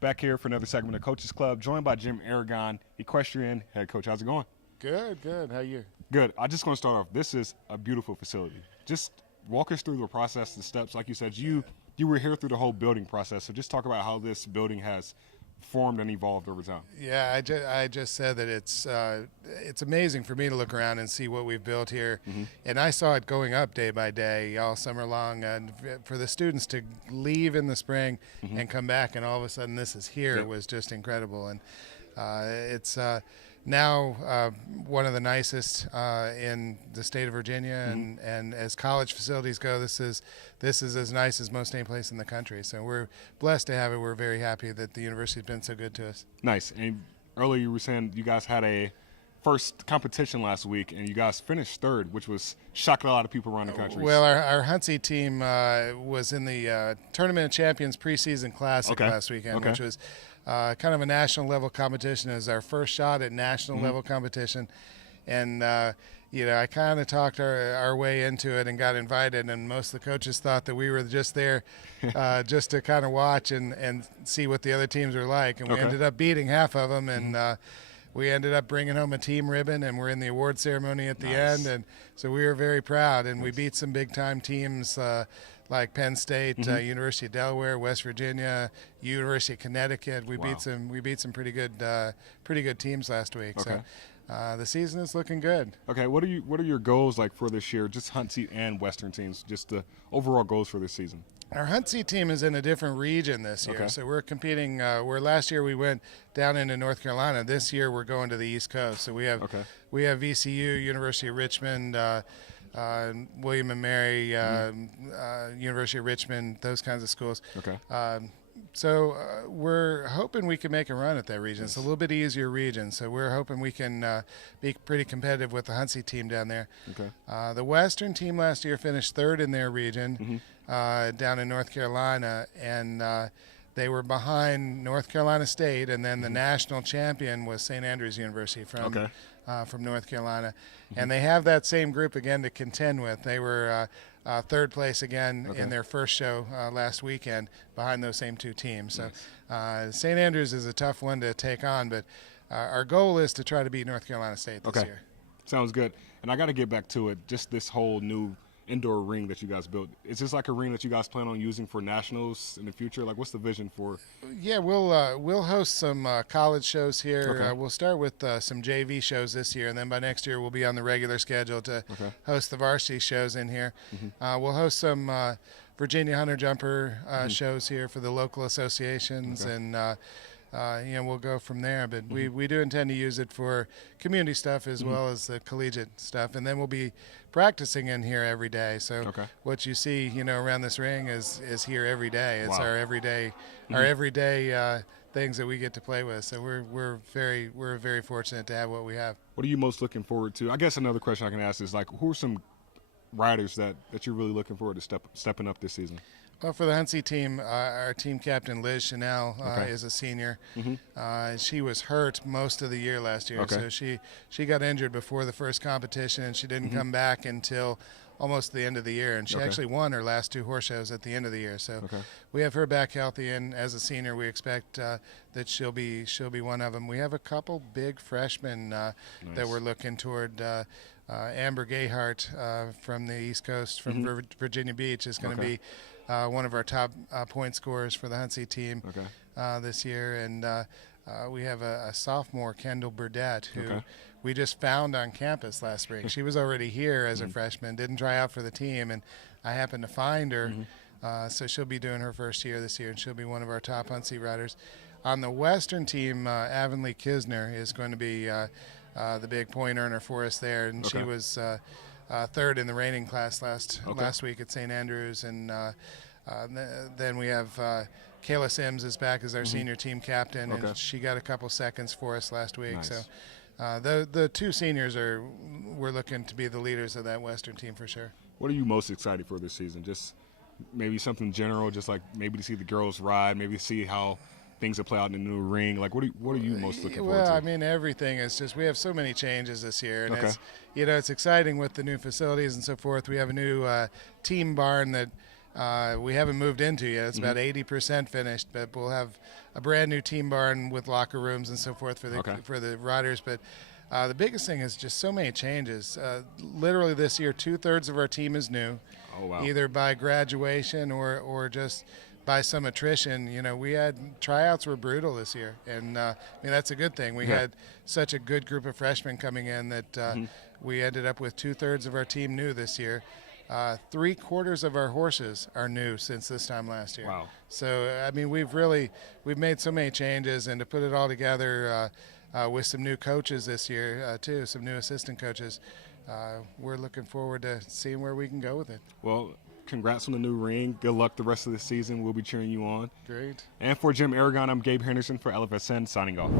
Back here for another segment of Coaches Club, joined by Jim Aragon, Equestrian head coach. How's it going? Good, good. How you? Good. I just want to start off. This is a beautiful facility. Just walk us through the process, the steps. Like you said, you were here through the whole building process. So just talk about how this building has formed and evolved over time. Yeah, I just said that it's amazing for me to look around and see what we've built here, and I saw it going up day by day all summer long. And for the students to leave in the spring and come back, and all of a sudden this is here was just incredible. And it's now one of the nicest in the state of Virginia, and as college facilities go, this is as nice as most any place in the country. So we're blessed to have it. We're very happy that the university's been so good to us. Nice. And earlier you were saying you guys had a first competition last week, and you guys finished third, which was shocking a lot of people around the country. Well, our Huntsy team was in the Tournament of Champions preseason classic last weekend, which was kind of a national level competition. It was our first shot at national level competition, and I kind of talked our way into it and got invited, and most of the coaches thought that we were just there just to kind of watch and see what the other teams were like, and we ended up beating half of them, and we ended up bringing home a team ribbon, and we're in the award ceremony at the end, and so we were very proud, and we beat some big-time teams like Penn State, University of Delaware, West Virginia, University of Connecticut. We beat some pretty good teams last week. So the season is looking good. Okay, what are your goals like for this year? Just Huntsy and Western teams, just the overall goals for this season. Our Huntsy team is in a different region this year, so we're competing. Where last year we went down into North Carolina, this year we're going to the East Coast. So we have VCU, University of Richmond, William and Mary, University of Richmond, those kinds of schools. So we're hoping we can make a run at that region. It's a little bit easier region, so we're hoping we can be pretty competitive with the Huntsy team down there. The Western team last year finished third in their region down in North Carolina, and they were behind North Carolina State, and then the national champion was St. Andrews University from North Carolina. And they have that same group again to contend with. They were third place again in their first show last weekend behind those same two teams. So St. Andrews is a tough one to take on, but our goal is to try to beat North Carolina State this year. Sounds good. And I got to get back to it, just this whole new indoor ring that you guys built. Is this like a ring that you guys plan on using for nationals in the future? Like, what's the vision for? Yeah, we'll host some college shows here. We'll start with some JV shows this year, and then by next year we'll be on the regular schedule to host the varsity shows in here. We'll host some Virginia Hunter Jumper shows here for the local associations, and we'll go from there. But we do intend to use it for community stuff as well as the collegiate stuff, and then we'll be practicing in here every day. So what you see, around this ring is here every day. It's our everyday things that we get to play with. So we're very fortunate to have what we have. What are you most looking forward to? I guess another question I can ask is, like, who are some riders that you're really looking forward to stepping up this season? Well, for the Huntsy team, our team captain, Liz Chanel, is a senior. She was hurt most of the year last year, so she got injured before the first competition, and she didn't come back until almost the end of the year. And she actually won her last two horse shows at the end of the year. So we have her back healthy, and as a senior, we expect that she'll be one of them. We have a couple big freshmen that we're looking toward. Amber Gayhart from the East Coast, from Virginia Beach, is going to be one of our top point scorers for the Huntsy team this year. And we have a sophomore, Kendall Burdett, who we just found on campus last spring. She was already here as a freshman, didn't try out for the team, and I happened to find her. So she'll be doing her first year this year, and she'll be one of our top Huntsy riders. On the Western team, Avonlea Kisner is going to be the big point earner for us there, and she was third in the reining class last week at St. Andrews, and then we have Kayla Sims is back as our senior team captain, and she got a couple seconds for us last week. So the two seniors we're looking to be the leaders of that Western team for sure. What are you most excited for this season? Just maybe something general, just like maybe to see the girls ride, maybe to see how things that play out in the new ring. Like, what are you most looking forward to? Well, I mean, everything is just, we have so many changes this year, and it's, it's exciting with the new facilities and so forth. We have a new team barn that we haven't moved into yet. It's about 80% finished, but we'll have a brand new team barn with locker rooms and so forth for the riders. But the biggest thing is just so many changes. Literally this year, 2/3 of our team is new, either by graduation or just by some attrition. You know, we had tryouts were brutal this year, and I mean that's a good thing. We had such a good group of freshmen coming in that we ended up with 2/3 of our team new this year. 3/4 of our horses are new since this time last year. Wow. So I mean we've made so many changes, and to put it all together with some new coaches this year too, some new assistant coaches, we're looking forward to seeing where we can go with it. Well, congrats on the new ring. Good luck the rest of the season. We'll be cheering you on. Great. And for Jim Aragon, I'm Gabe Henderson for LFSN signing off.